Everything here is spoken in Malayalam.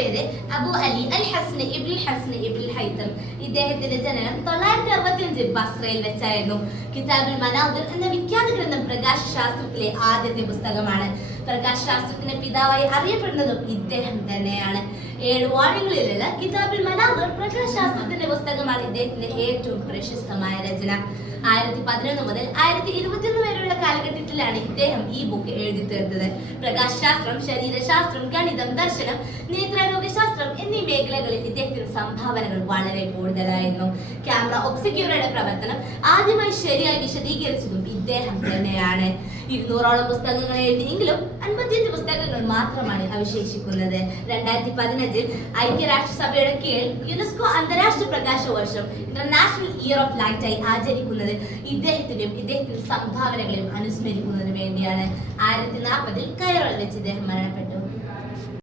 പേര് അബു അലി അൽ ഹസ്ൻ ഇബ്നുൽ ഹൈതം. ഇദ്ദേഹത്തിന്റെ ജനനം 965 ബസ്രയിൽ വെച്ചായിരുന്നു. കിതാബുൽ മനാദിർ എന്ന വിഖ്യാത ഗ്രന്ഥം പ്രകാശ ശാസ്ത്രത്തിലെ ആദ്യത്തെ പുസ്തകമാണ്. പ്രകാശ ശാസ്ത്രത്തിന്റെ പിതാവായി അറിയപ്പെടുന്നതും ഇദ്ദേഹം തന്നെയാണ്. 7 വാള്യങ്ങളിലുള്ള കിതാബുൽ മനാദിർ പ്രകാശ ശാസ്ത്രത്തിന്റെ പുസ്തകമാണ് ഇദ്ദേഹത്തിന്റെ ഏറ്റവും പ്രശസ്തമായ രചന. 1011 മുതൽ 1021 വരെയുള്ള കാലഘട്ടത്തിലാണ് ഇദ്ദേഹം ഈ ബുക്ക് എഴുതി തീർത്തത്. പ്രകാശശാസ്ത്രം, ശരീരശാസ്ത്രം, ഗണിതം, ദർശനം, നേത്രരോഗശാസ്ത്രം എന്നീ മേഖലകളിൽ ഇദ്ദേഹത്തിന്റെ സംഭാവനകൾ വളരെ കൂടുതലായിരുന്നു. ക്യാമറ ഒബ്സ്ക്യൂറയുടെ പ്രവർത്തനം ആദ്യമായി ശരിയായി വിശദീകരിച്ചതും ഇദ്ദേഹം തന്നെയാണ്. 200ഓളം പുസ്തകങ്ങൾ എഴുതിയെങ്കിലും 55 പുസ്തകങ്ങൾ മാത്രമാണ് അവശേഷിക്കുന്നത്. 2015 ഐക്യരാഷ്ട്രസഭയുടെ കീഴിൽ യുനെസ്കോ അന്താരാഷ്ട്ര പ്രകാശ വർഷം ഇന്റർനാഷണൽ ഇയർ ഓഫ് ലൈറ്റ് ആയി ആചരിക്കുന്നത് ഇദ്ദേഹത്തിന്റെ സംഭാവനകളെയും അനുസ്മരിക്കുന്നതിന് വേണ്ടിയാണ്. 1040 കൈറോയിൽ വെച്ച് ഇദ്ദേഹം മരണപ്പെട്ടു.